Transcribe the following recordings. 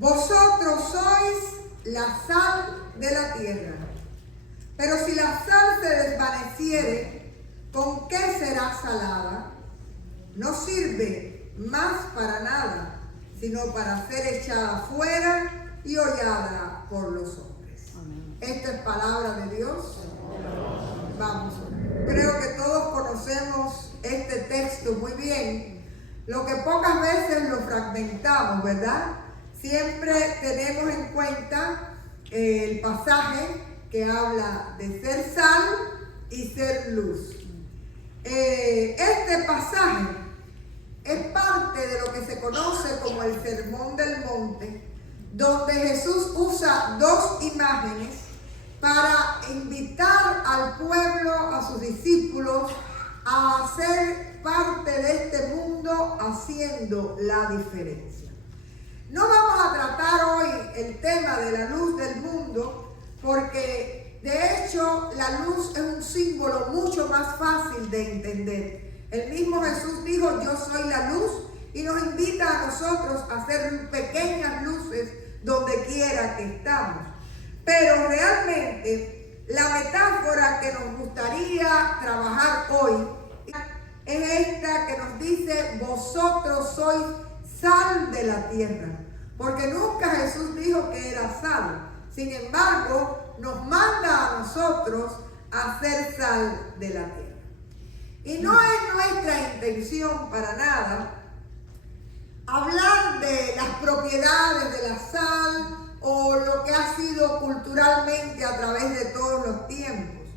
Vosotros sois la sal de la tierra. Pero si la sal se desvaneciere, ¿con qué será salada? No sirve más para nada, sino para ser echada fuera y hollada por los hombres. Amén. Esta es palabra de Dios. Vamos, creo que todos conocemos este texto muy bien. Lo que pocas veces lo fragmentamos, ¿verdad? Siempre tenemos en cuenta el pasaje que habla de ser sal y ser luz. Este pasaje es parte de lo que se conoce como el Sermón del Monte, donde Jesús usa dos imágenes para invitar al pueblo, a sus discípulos, a ser parte de este mundo haciendo la diferencia. No vamos a tratar hoy el tema de la luz del mundo porque de hecho la luz es un símbolo mucho más fácil de entender. El mismo Jesús dijo: yo soy la luz, y nos invita a nosotros a hacer pequeñas luces donde quiera que estamos. Pero realmente la metáfora que nos gustaría trabajar hoy es esta que nos dice: vosotros sois sal de la tierra. Porque nunca Jesús dijo que era sal. Sin embargo, nos manda a nosotros a ser sal de la tierra. Y no es nuestra intención para nada hablar de las propiedades de la sal o lo que ha sido culturalmente a través de todos los tiempos,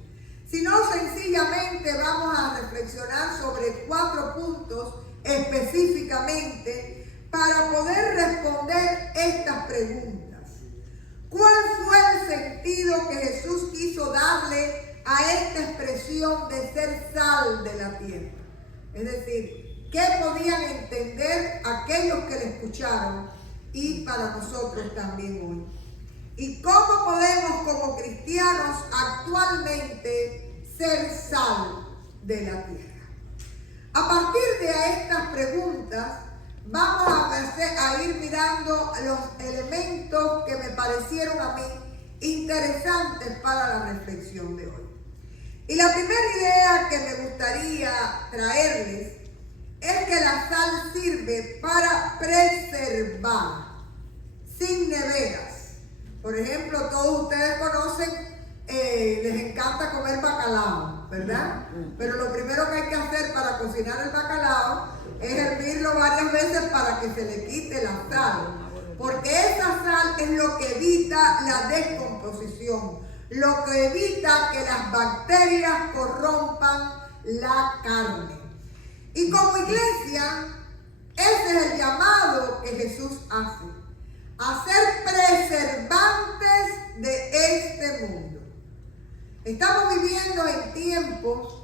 sino sencillamente vamos a reflexionar sobre 4 puntos específicamente para poder responder estas preguntas. ¿Cuál fue el sentido que Jesús quiso darle a esta expresión de ser sal de la tierra? Es decir, ¿qué podían entender aquellos que le escucharon y para nosotros también hoy? ¿Y cómo podemos como cristianos actualmente ser sal de la tierra? A partir de estas preguntas vamos a ir mirando los elementos que me parecieron a mí interesantes para la reflexión de hoy. Y la primera idea que me gustaría traerles es que la sal sirve para preservar, sin neveras. Por ejemplo, todos ustedes conocen, les encanta comer bacalao, ¿verdad? Pero lo primero que hay que hacer para cocinar el bacalao es hervirlo varias veces para que se le quite la sal. Porque esa sal es lo que evita la descomposición, lo que evita que las bacterias corrompan la carne. Y como iglesia, ese es el llamado que Jesús hace, a ser preservantes de este mundo. Estamos viviendo en tiempos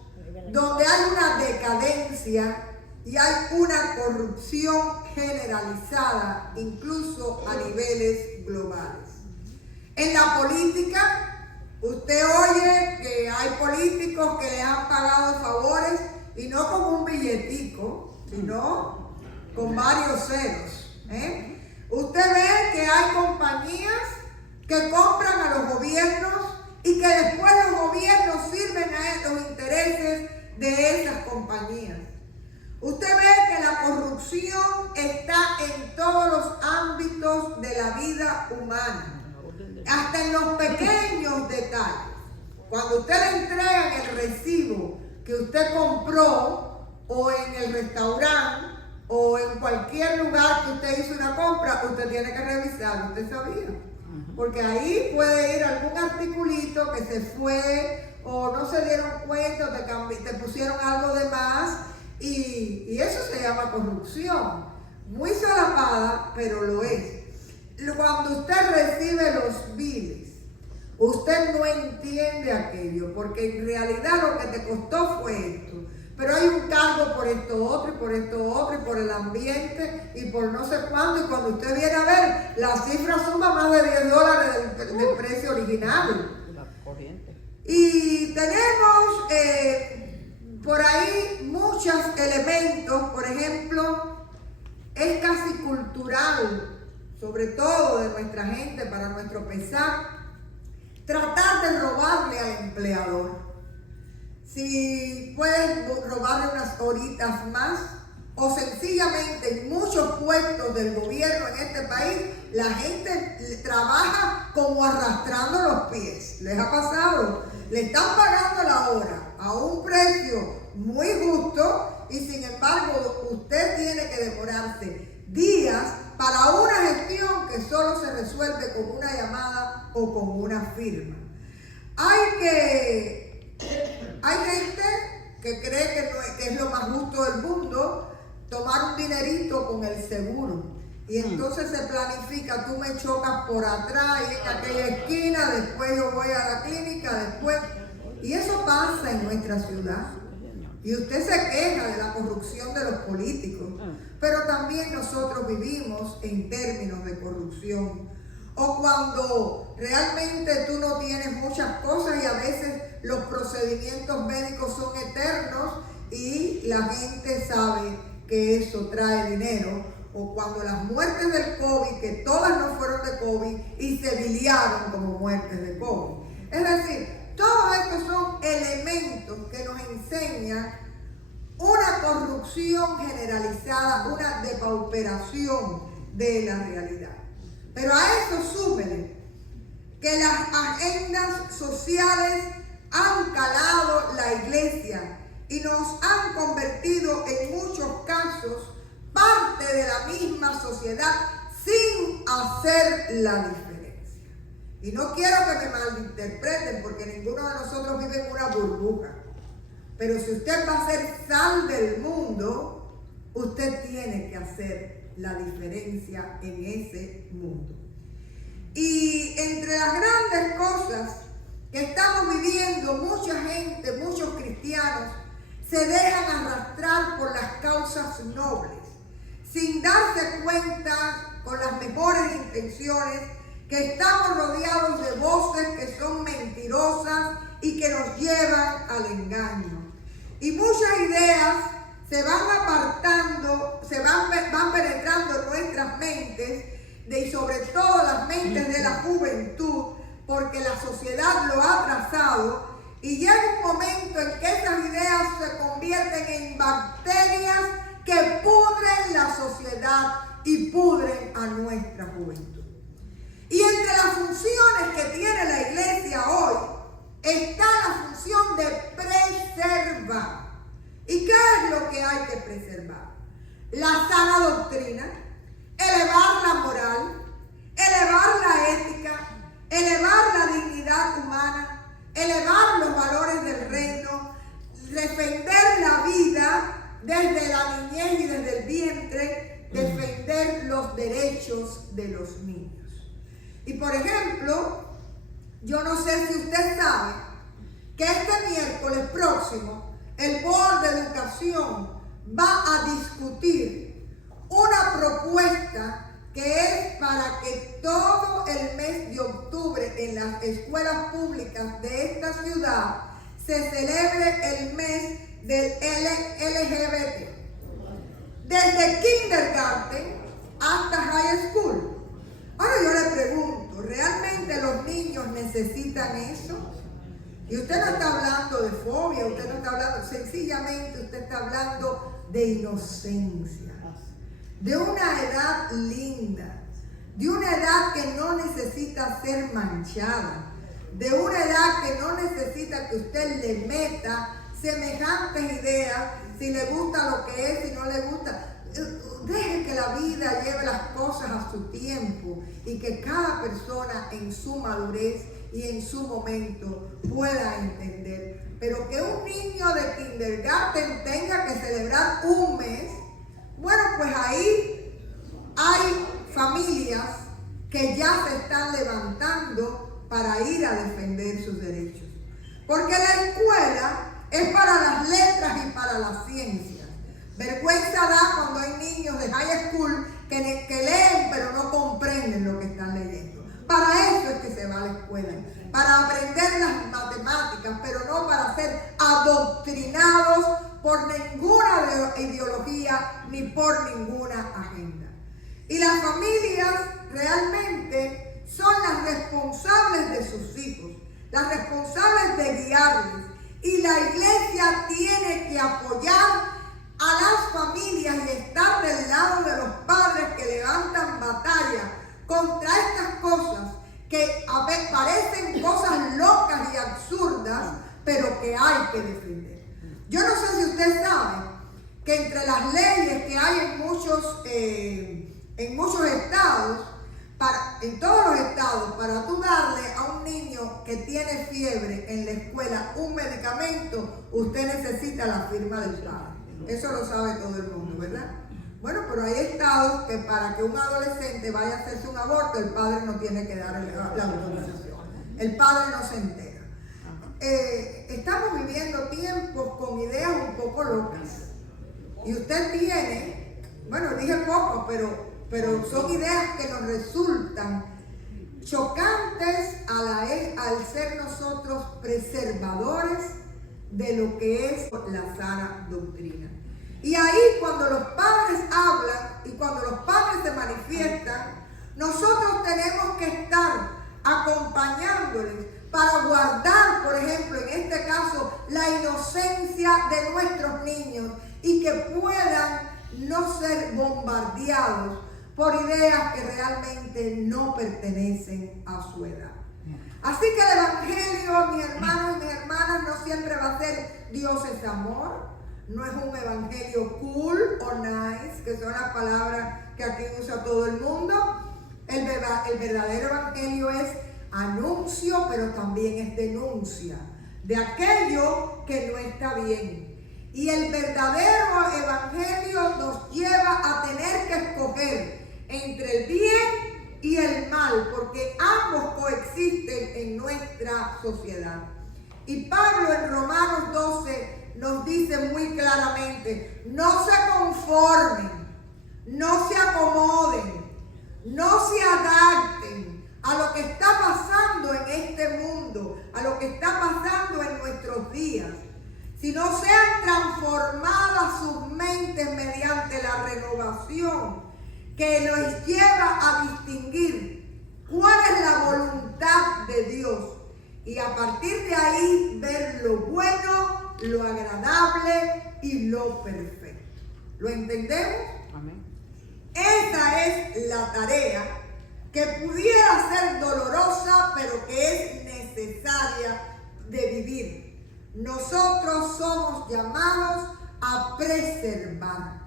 donde hay una decadencia y hay una corrupción generalizada, incluso a niveles globales. En la política, usted oye que hay políticos que les han pagado favores, y no con un billetico, sino con varios ceros. Usted ve que hay compañías que compran a los gobiernos y que después los gobiernos sirven a los intereses de esas compañías. Usted ve que la corrupción está en todos los ámbitos de la vida humana, hasta en los pequeños detalles. Cuando usted le entrega el recibo que usted compró, o en el restaurante, o en cualquier lugar que usted hizo una compra, usted tiene que revisar, usted sabía. Porque ahí puede ir algún articulito que se fue, o no se dieron cuenta, te pusieron algo de más, y eso se llama corrupción. Muy solapada, pero lo es. Cuando usted recibe los biles, usted no entiende aquello, porque en realidad lo que te costó fue esto. Pero hay un cargo por esto otro, y por esto otro, y por el ambiente, y por no sé cuánto. Y cuando usted viene a ver, la cifra suma más de $10 del precio original. Y tenemos por ahí muchos elementos. Por ejemplo, es casi cultural sobre todo de nuestra gente, para nuestro pesar, tratar de robarle al empleador. Si puedes robarle unas horitas más, o sencillamente en muchos puestos del gobierno en este país, la gente trabaja como arrastrando los pies. ¿Les ha pasado? Le están pagando la hora a un precio muy justo y sin embargo usted tiene que demorarse días para una gestión que solo se resuelve con una llamada o con una firma. Hay gente que cree que es lo más justo del mundo tomar un dinerito con el seguro. Y entonces se planifica, tú me chocas por atrás y en aquella esquina, después yo voy a la clínica, después. Y eso pasa en nuestra ciudad. Y usted se queja de la corrupción de los políticos, pero también nosotros vivimos en términos de corrupción. O cuando realmente tú no tienes muchas cosas y a veces los procedimientos médicos son eternos y la gente sabe que eso trae dinero. O cuando las muertes del COVID, que todas no fueron de COVID y se biliaron como muertes de COVID. Es decir, todos estos son elementos que nos enseñan una corrupción generalizada, una depauperación de la realidad. Pero a eso súmele que las agendas sociales han calado la iglesia y nos han convertido en muchos casos parte de la misma sociedad sin hacer la diferencia. Y no quiero que me malinterpreten porque ninguno de nosotros vive en una burbuja. Pero si usted va a ser sal del mundo, usted tiene que hacer la diferencia en ese mundo. Y entre las grandes cosas que estamos viviendo, mucha gente, muchos cristianos, se dejan arrastrar por las causas nobles, sin darse cuenta, con las mejores intenciones, que estamos rodeados de voces que son mentirosas y que nos llevan al engaño. Y muchas ideas se van apartando, van penetrando en nuestras mentes, y sobre todo las mentes de la juventud, porque la sociedad lo ha trazado, y llega un momento en que esas ideas se convierten en bacterias que pudren la sociedad y pudren a nuestra juventud. Y entre las funciones que tiene la iglesia hoy está la función de preservar. ¿Y qué es lo que hay que preservar? La sana doctrina, elevar la moral, elevar la ética, elevar la dignidad humana, elevar los valores del reino, defender la vida desde la niñez y desde el vientre, defender los derechos de los niños. Y por ejemplo, yo no sé si usted sabe que este miércoles próximo el Board de Educación va a discutir una propuesta que es para que todo el mes de octubre en las escuelas públicas de esta ciudad se celebre el mes del LGBT, desde kindergarten hasta high school. Ahora yo le pregunto, ¿realmente los niños necesitan eso? Y usted no está hablando de fobia, usted no está hablando, sencillamente usted está hablando de inocencia, de una edad linda, de una edad que no necesita ser manchada, de una edad que no necesita que usted le meta semejantes ideas, si le gusta lo que es, si no le gusta. Deje que la vida lleve las cosas a su tiempo y que cada persona en su madurez y en su momento pueda entender. Pero que un niño de kindergarten tenga que celebrar un mes, bueno, pues ahí hay familias que ya se están levantando para ir a defender sus derechos. Porque la escuela es para las letras y para las ciencias. Vergüenza da cuando hay niños de high school que leen pero no comprenden lo que están leyendo. Para eso es que se va a la escuela, para aprender las matemáticas, pero no para ser adoctrinados por ninguna ideología ni por ninguna agenda. Y las familias responsables de sus hijos, las responsables de guiarles. Y la iglesia tiene que apoyar a las familias y estar del lado de los padres que levantan batalla contra estas cosas que a veces parecen cosas locas y absurdas, pero que hay que defender. Yo no sé si usted sabe que entre las leyes que hay en muchos estados, en todos los estados, para tú darle a un niño que tiene fiebre en la escuela un medicamento, usted necesita la firma del padre. Eso lo sabe todo el mundo, ¿verdad? Bueno, pero hay estados que para que un adolescente vaya a hacerse un aborto, el padre no tiene que dar la autorización. El padre no se entera. Estamos viviendo tiempos con ideas un poco locas. Y usted tiene, bueno, dije poco, pero son ideas que nos resultan chocantes al ser nosotros preservadores de lo que es la sana doctrina. Y ahí cuando los padres hablan y cuando los padres se manifiestan, nosotros tenemos que estar acompañándoles para guardar, por ejemplo, en este caso, la inocencia de nuestros niños y que puedan no ser bombardeados por ideas que realmente no pertenecen a su edad. Así que el evangelio, mis hermanos y mis hermanas, no siempre va a ser Dios es amor. No es un evangelio cool o nice, que son las palabras que aquí usa todo el mundo. El verdadero evangelio es anuncio, pero también es denuncia de aquello que no está bien. Y el verdadero evangelio nos lleva a tener que escoger entre el bien y el mal, porque ambos coexisten en nuestra sociedad. Y Pablo en Romanos 12 nos dice muy claramente: no se conformen, no se acomoden, no se adapten a lo que está pasando en este mundo, a lo que está pasando en nuestros días, sino sean transformadas sus mentes mediante la renovación que los lleva a distinguir cuál es la voluntad de Dios y a partir de ahí ver lo bueno, lo agradable y lo perfecto. ¿Lo entendemos? Amén. Esa es la tarea que pudiera ser dolorosa, pero que es necesaria de vivir. Nosotros somos llamados a preservar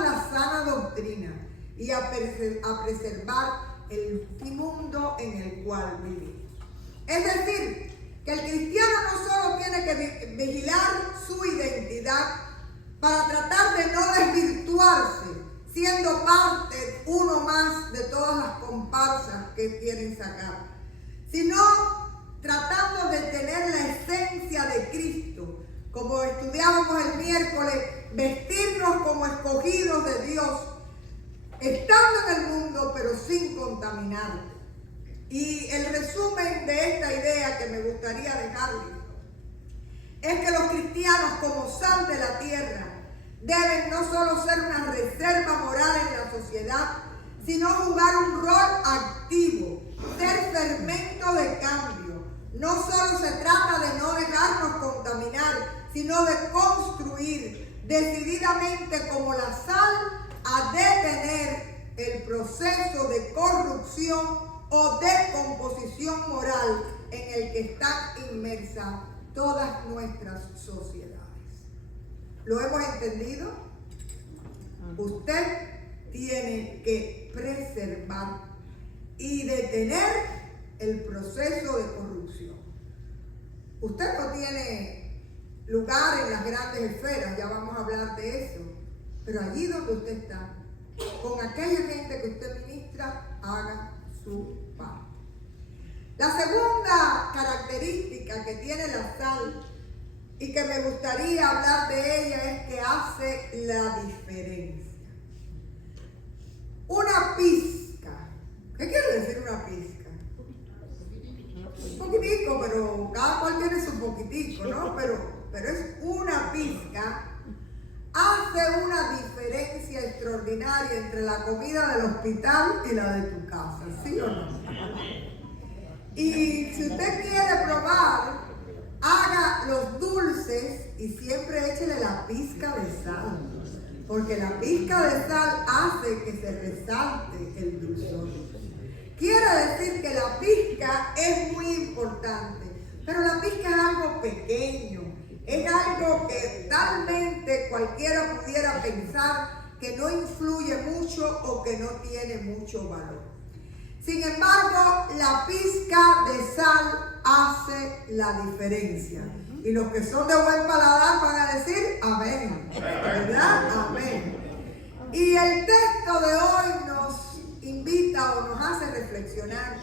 la sana doctrina y a preservar el mundo en el cual vivimos. Es decir, que el cristiano no solo tiene que vigilar su identidad para tratar de no desvirtuarse, siendo parte uno más de todas las comparsas que quieren sacar, sino tratando de tener la esencia de Cristo, como estudiábamos el miércoles, vestirnos como escogidos de Dios, estando en el mundo pero sin contaminarlo. Y el resumen de esta idea que me gustaría dejarles es que los cristianos, como sal de la tierra, deben no solo ser una reserva moral en la sociedad, sino jugar un rol activo, ser fermento de cambio. No solo se trata de no dejarnos contaminar, sino de construir decididamente como la sal a detener el proceso de corrupción o descomposición moral en el que están inmersas todas nuestras sociedades. ¿Lo hemos entendido? Usted tiene que preservar y detener el proceso de corrupción. Usted no tiene lugar en las grandes esferas, ya vamos a hablar de eso, pero allí donde usted está, con aquella gente que usted ministra, haga su parte. La segunda característica que tiene la sal y que me gustaría hablar de ella es que hace la diferencia. Una pizca. ¿Qué quiere decir una pizca? Un poquitico, pero cada cual tiene su poquitico, ¿no? Pero es una pizca. Hace una diferencia extraordinaria extraordinaria entre la comida del hospital y la de tu casa, ¿sí o no? Y si usted quiere probar, haga los dulces y siempre échele la pizca de sal, porque la pizca de sal hace que se resalte el dulzor. Quiere decir que la pizca es muy importante, pero la pizca es algo pequeño, es algo que talmente cualquiera pudiera pensar que no influye mucho o que no tiene mucho valor. Sin embargo, la pizca de sal hace la diferencia. Y los que son de buen paladar van a decir amén, ¿verdad? Amén. Y el texto de hoy nos invita o nos hace reflexionar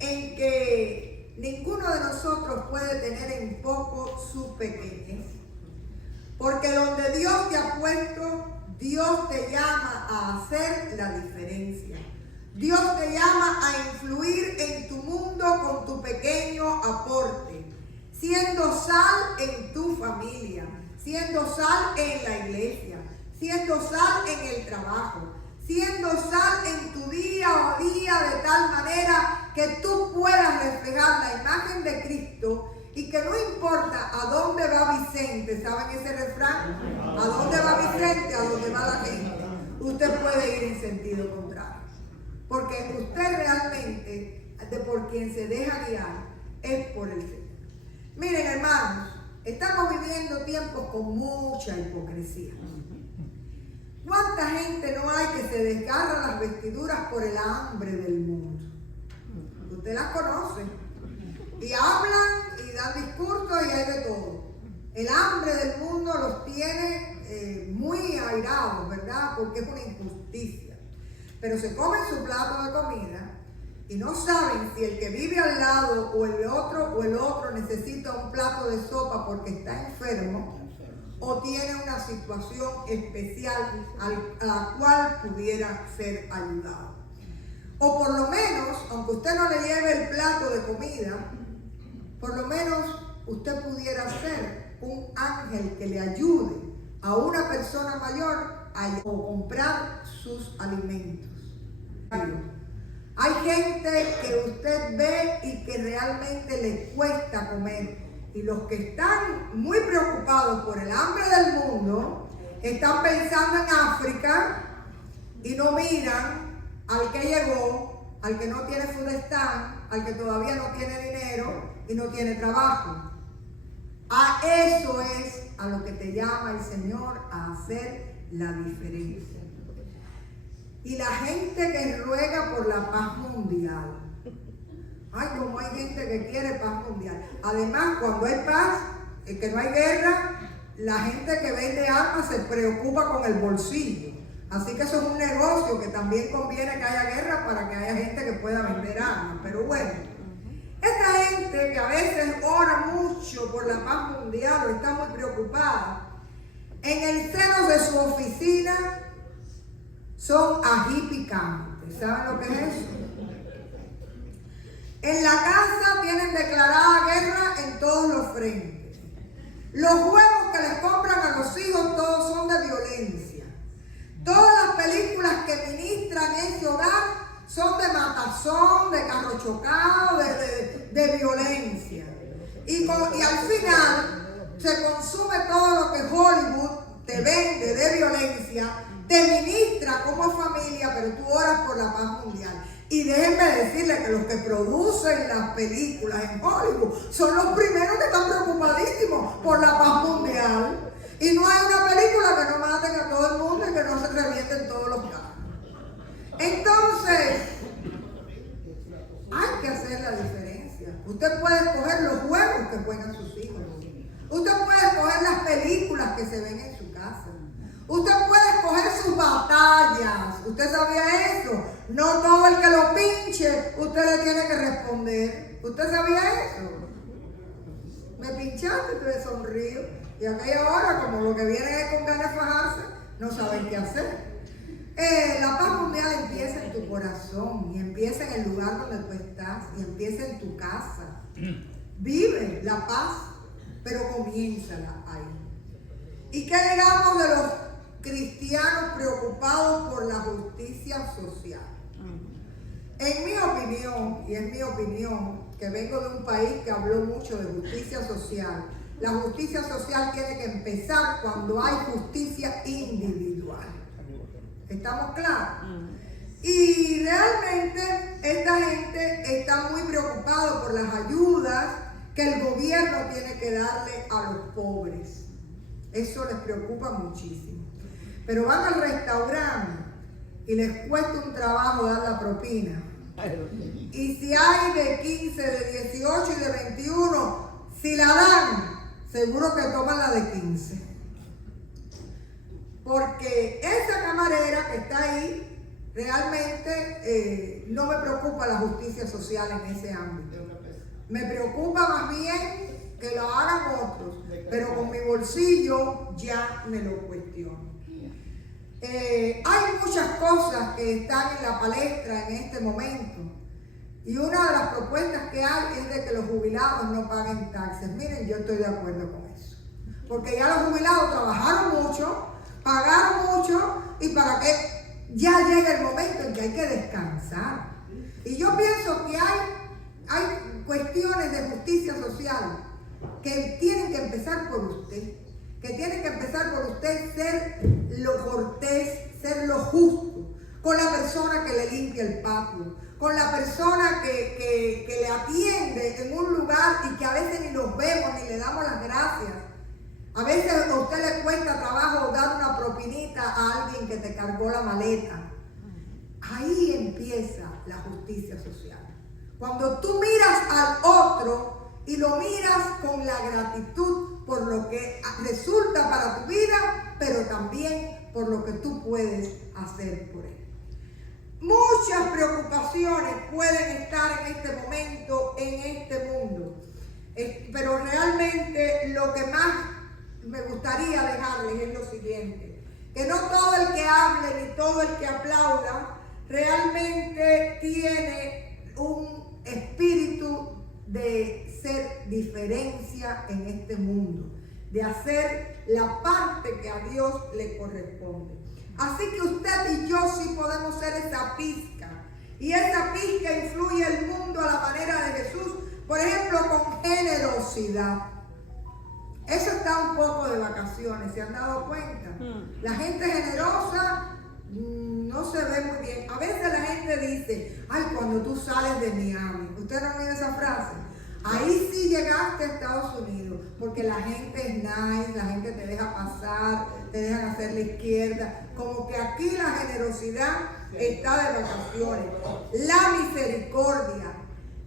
en que ninguno de nosotros puede tener en poco su pequeñez. Porque donde Dios te ha puesto, Dios te llama a hacer la diferencia. Dios te llama a influir en tu mundo con tu pequeño aporte, siendo sal en tu familia, siendo sal en la iglesia, siendo sal en el trabajo, siendo sal en tu día a día de tal manera que tú puedas reflejar la imagen de Cristo y que no importa a dónde va Vicente, ¿saben ese refrán? A dónde va Vicente, a dónde va la gente. Usted puede ir en sentido contrario. Porque usted realmente, de por quien se deja guiar, es por el Señor. Miren, hermanos, estamos viviendo tiempos con mucha hipocresía. ¿Cuánta gente no hay que se desgarra las vestiduras por el hambre del mundo? Usted las conoce. Y hablan y dan discursos y hay de todo. El hambre del mundo los tiene muy airados, ¿verdad? Porque es una injusticia. Pero se comen su plato de comida y no saben si el que vive al lado o el otro necesita un plato de sopa porque está enfermo o tiene una situación especial a la cual pudiera ser ayudado. O por lo menos, aunque usted no le lleve el plato de comida, por lo menos usted pudiera ser un ángel que le ayude a una persona mayor a comprar sus alimentos. Hay gente que usted ve y que realmente le cuesta comer. Y los que están muy preocupados por el hambre del mundo, están pensando en África y no miran al que llegó, al que no tiene food stand, al que todavía no tiene dinero y no tiene trabajo. A eso es a lo que te llama el Señor a hacer la diferencia. Y la gente que ruega por la paz mundial. Ay, como hay gente que quiere paz mundial. Además, cuando hay paz, que no hay guerra, la gente que vende armas se preocupa con el bolsillo. Así que eso es un negocio que también conviene que haya guerra para que haya gente que pueda vender armas. Pero bueno, esta gente que a veces ora mucho por la paz mundial o está muy preocupada, en el seno de su oficina son ají picantes. ¿Saben lo que es eso? En la casa tienen declarada guerra en todos los frentes. Los juegos que les compran a los hijos todos son de violencia. Todas las películas que ministran ese hogar son de matazón, de carro chocado, de violencia. Y al final se consume todo lo que Hollywood te vende de violencia, te ministra como familia, pero tú oras por la paz mundial. Y déjenme decirles que los que producen las películas en Hollywood son los primeros que están preocupadísimos por la paz mundial. Y no hay una película que no maten a todo el mundo y que no se revienten todos los carros. Entonces, hay que hacer la diferencia. Usted puede escoger los juegos que juegan sus hijos. Usted puede escoger las películas que se ven en su casa. Usted puede escoger sus batallas. ¿Usted sabía eso? No todo el que lo pinche, usted le tiene que responder. ¿Usted sabía eso? Me pinchaste y te sonrío. Y aquella hora, como lo que viene es con ganas de fajarse, no saben qué hacer. La paz mundial empieza en tu corazón y empieza en el lugar donde tú estás y empieza en tu casa. Vive la paz, pero comiénzala ahí. ¿Y qué digamos cristianos preocupados por la justicia social. En mi opinión, y es mi opinión, que vengo de un país que habló mucho de justicia social, la justicia social tiene que empezar cuando hay justicia individual. ¿Estamos claros? Y realmente esta gente está muy preocupada por las ayudas que el gobierno tiene que darle a los pobres. Eso les preocupa muchísimo. Pero van al restaurante y les cuesta un trabajo dar la propina. Y si hay de 15, de 18 y de 21, si la dan, seguro que toman la de 15. Porque esa camarera que está ahí, realmente no me preocupa la justicia social en ese ámbito. Me preocupa más bien que lo hagan otros, pero con mi bolsillo ya me lo cuestiono. Hay muchas cosas que están en la palestra en este momento. Y una de las propuestas que hay es de que los jubilados no paguen taxes. Miren, yo estoy de acuerdo con eso. Porque ya los jubilados trabajaron mucho, pagaron mucho, y para que ya llega el momento en que hay que descansar. Y yo pienso que hay cuestiones de justicia social que tienen que empezar por usted. Que tiene que empezar por usted ser lo cortés, ser lo justo, con la persona que le limpia el patio, con la persona que le atiende en un lugar y que a veces ni los vemos ni le damos las gracias. A veces a usted le cuesta trabajo dar una propinita a alguien que te cargó la maleta. Ahí empieza la justicia social. Cuando tú miras al otro y lo miras con la gratitud por lo que resulta para tu vida, pero también por lo que tú puedes hacer por él. Muchas preocupaciones pueden estar en este momento, en este mundo, pero realmente lo que más me gustaría dejarles es lo siguiente: que no todo el que hable ni todo el que aplauda realmente tiene un espíritu de ser diferencia en este mundo, de hacer la parte que a Dios le corresponde. Así que usted y yo sí podemos ser esa pizca, y esa pizca influye el mundo a la manera de Jesús, por ejemplo, con generosidad. Eso está un poco de vacaciones, ¿se han dado cuenta? La gente generosa no se ve muy bien. A veces la gente dice: ay, cuando tú sales de Miami. ¿Usted no oído esa frase? Ahí sí llegaste a Estados Unidos, porque la gente es nice, la gente te deja pasar, te dejan hacer la izquierda. Como que aquí la generosidad está de vacaciones. La misericordia,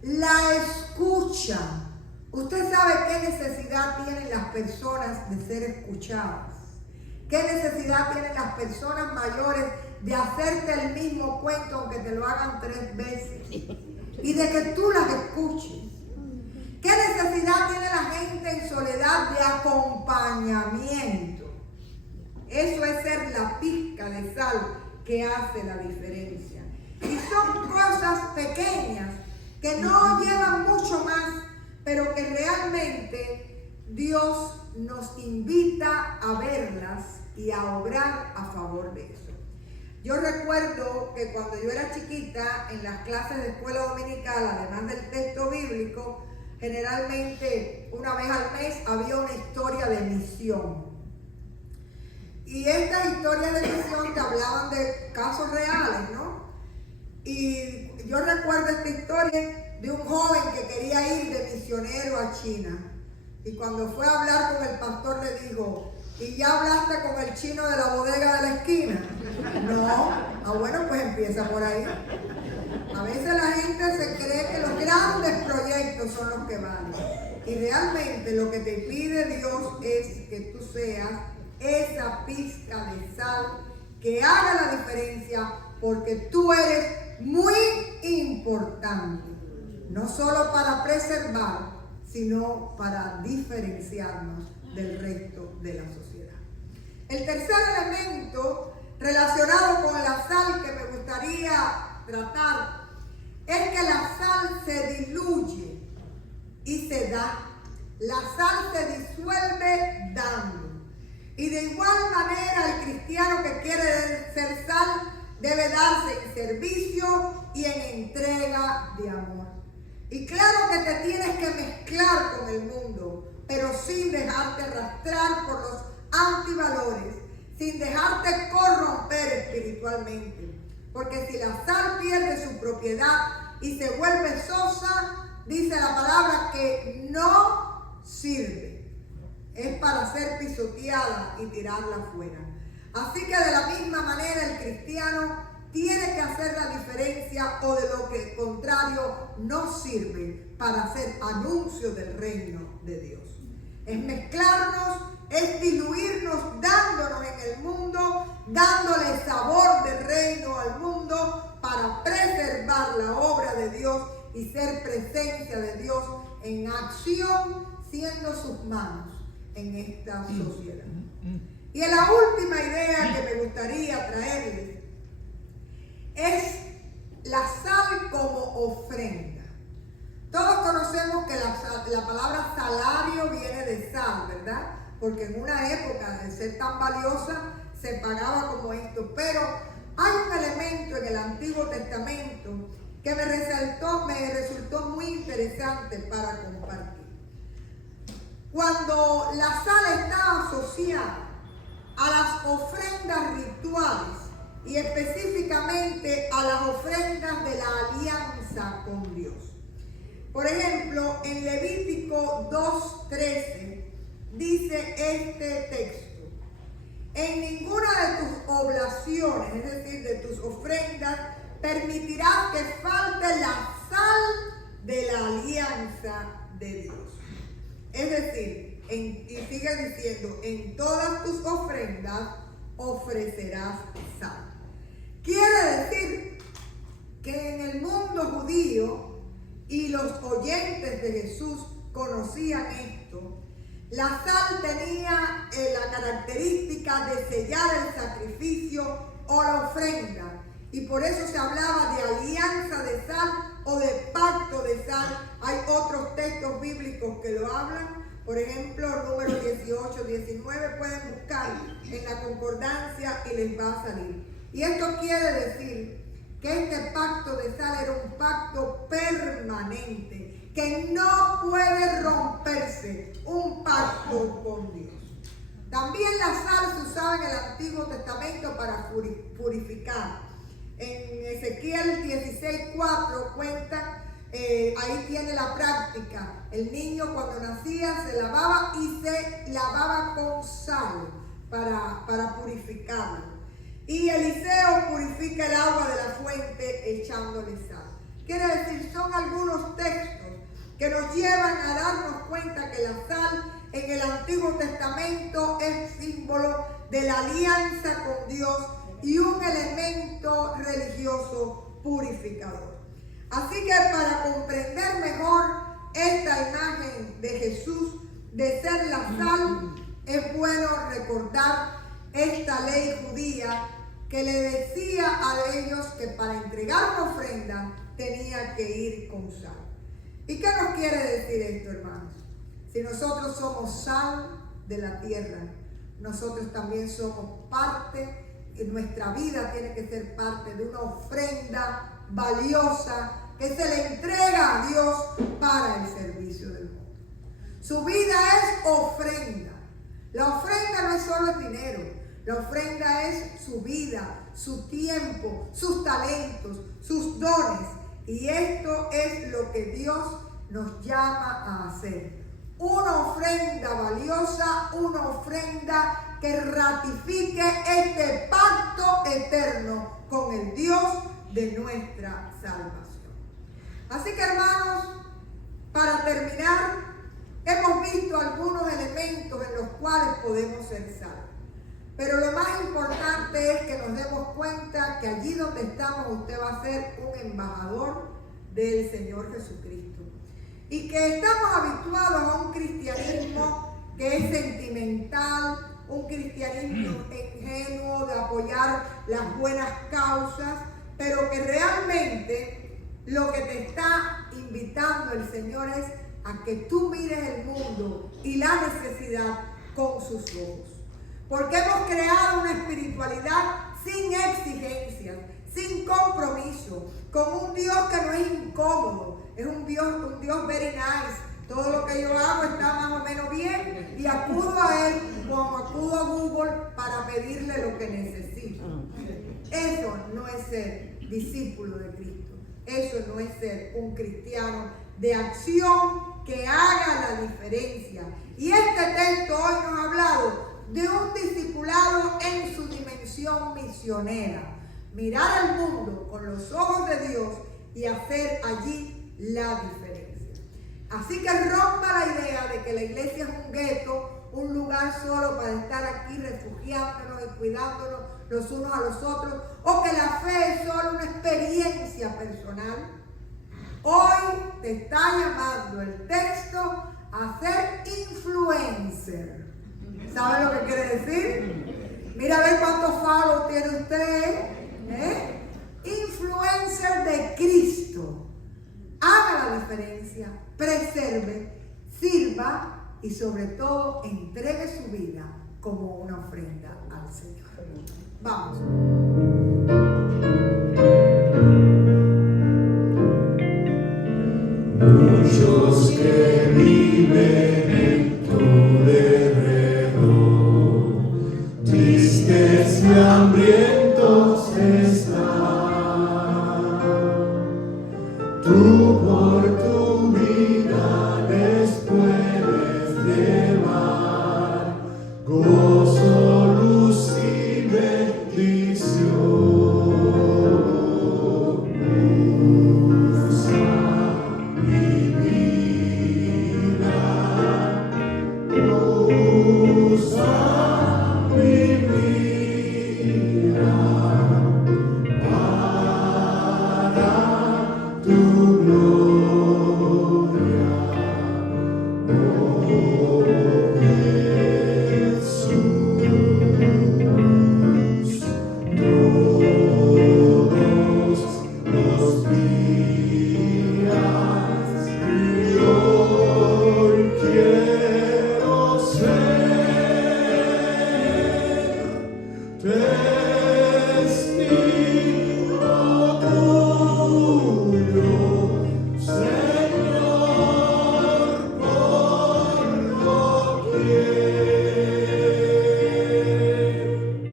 la escucha. Usted sabe qué necesidad tienen las personas de ser escuchadas. ¿Qué necesidad tienen las personas mayores de hacerte el mismo cuento aunque te lo hagan 3 veces? Y de que tú las escuches. ¿Qué necesidad tiene la gente en soledad de acompañamiento? Eso es ser la pizca de sal que hace la diferencia. Y son cosas pequeñas que no llevan mucho más, pero que realmente Dios nos invita a verlas y a obrar a favor de eso. Yo recuerdo que cuando yo era chiquita, en las clases de escuela dominical, además del texto bíblico, generalmente una vez al mes había una historia de misión. Y estas historias de misión te hablaban de casos reales, ¿no? Y yo recuerdo esta historia de un joven que quería ir de misionero a China. Y cuando fue a hablar con el pastor le dijo: ¿y ya hablaste con el chino de la bodega de la esquina? No. Bueno, pues empieza por ahí. A veces la gente se cree que los grandes proyectos son los que valen. Y realmente lo que te pide Dios es que tú seas esa pizca de sal que haga la diferencia, porque tú eres muy importante. No solo para preservar, sino para diferenciarnos del resto de la sociedad. El tercer elemento relacionado con la sal que me gustaría tratar es que la sal se diluye y se da. La sal se disuelve dando. Y de igual manera el cristiano que quiere ser sal debe darse en servicio y en entrega de amor. Y claro que te tienes que mezclar con el mundo, pero sin dejarte arrastrar por los antivalores, sin dejarte corromper espiritualmente. Porque si la sal pierde su propiedad y se vuelve sosa, dice la palabra que no sirve. Es para ser pisoteada y tirarla afuera. Así que de la misma manera el cristiano tiene que hacer la diferencia o de lo que contrario no sirve para hacer anuncio del reino de Dios. Es mezclarnos, es diluirnos dándonos en el mundo, dándole sabor del reino al mundo para preservar la obra de Dios y ser presencia de Dios en acción, siendo sus manos en esta sociedad. Y en la última idea que me gustaría traerles es la sal como ofrenda. Todos conocemos que la palabra salario viene de sal, ¿verdad? Porque en una época de ser tan valiosa se pagaba como esto. Pero hay un elemento en el Antiguo Testamento que me resultó muy interesante para compartir. Cuando la sal está asociada a las ofrendas rituales y específicamente a las ofrendas de la alianza con Dios. Por ejemplo, en Levítico 2:13 dice este texto: en ninguna de tus oblaciones, es decir, de tus ofrendas, permitirás que falte la sal de la alianza de Dios. Es decir, y sigue diciendo, en todas tus ofrendas ofrecerás sal. Quiere decir que en el mundo judío, y los oyentes de Jesús conocían esto, la sal tenía la característica de sellar el sacrificio o la ofrenda. Y por eso se hablaba de alianza de sal o de pacto de sal. Hay otros textos bíblicos que lo hablan. Por ejemplo, número 18, 19, pueden buscar en la concordancia y les va a salir. Y esto quiere decir que este pacto de sal era un pacto permanente, que no puede romperse, un pacto con Dios. También la sal se usaba en el Antiguo Testamento para purificar. En Ezequiel 16:4 cuenta, ahí tiene la práctica. El niño cuando nacía se lavaba y se lavaba con sal para purificarlo. Y Eliseo purifica el agua de la fuente echándole sal. Quiere decir, son algunos textos que nos llevan a darnos cuenta que la sal en el Antiguo Testamento es símbolo de la alianza con Dios y un elemento religioso purificador. Así que para comprender mejor esta imagen de Jesús de ser la sal, es bueno recordar esta ley judía que le decía a ellos que para entregar una ofrenda tenía que ir con sal. ¿Y qué nos quiere decir esto, hermanos? Si nosotros somos sal de la tierra, nosotros también somos parte. Nuestra vida tiene que ser parte de una ofrenda valiosa que se le entrega a Dios para el servicio del mundo. Su vida es ofrenda. La ofrenda no es solo el dinero. La ofrenda es su vida, su tiempo, sus talentos, sus dones. Y esto es lo que Dios nos llama a hacer. Una ofrenda valiosa, una ofrenda que ratifique este pacto eterno con el Dios de nuestra salvación. Así que, hermanos, para terminar, hemos visto algunos elementos en los cuales podemos ser sal. Pero lo más importante es que nos demos cuenta que allí donde estamos usted va a ser un embajador del Señor Jesucristo. Y que estamos habituados a un cristianismo que es sentimental, un cristianismo ingenuo de apoyar las buenas causas, pero que realmente lo que te está invitando el Señor es a que tú mires el mundo y la necesidad con sus ojos. Porque hemos creado una espiritualidad sin exigencias, sin compromiso, con un Dios que no es incómodo, es un Dios very nice. Todo lo que yo hago está más o menos bien y acudo a Él como acudo a Google para pedirle lo que necesito. Eso no es ser discípulo de Cristo. Eso no es ser un cristiano de acción que haga la diferencia. Y este texto hoy nos ha hablado de un discipulado en su dimensión misionera. Mirar al mundo con los ojos de Dios y hacer allí la diferencia. Así que rompa la idea de que la iglesia es un gueto, un lugar solo para estar aquí refugiándonos y cuidándonos los unos a los otros, o que la fe es solo una experiencia personal. Hoy te está llamando el texto a ser influencer. ¿Sabe lo que quiere decir? Mira a ver cuántos follows tiene usted. Influencer de Cristo. Haga la diferencia, preserve, sirva y sobre todo entregue su vida como una ofrenda al Señor. Vamos. Muchos que viven en tu derredor, tristes y hambrientos están. Tú por tu vida les puedes llevar gozo, luz y bendición. Tu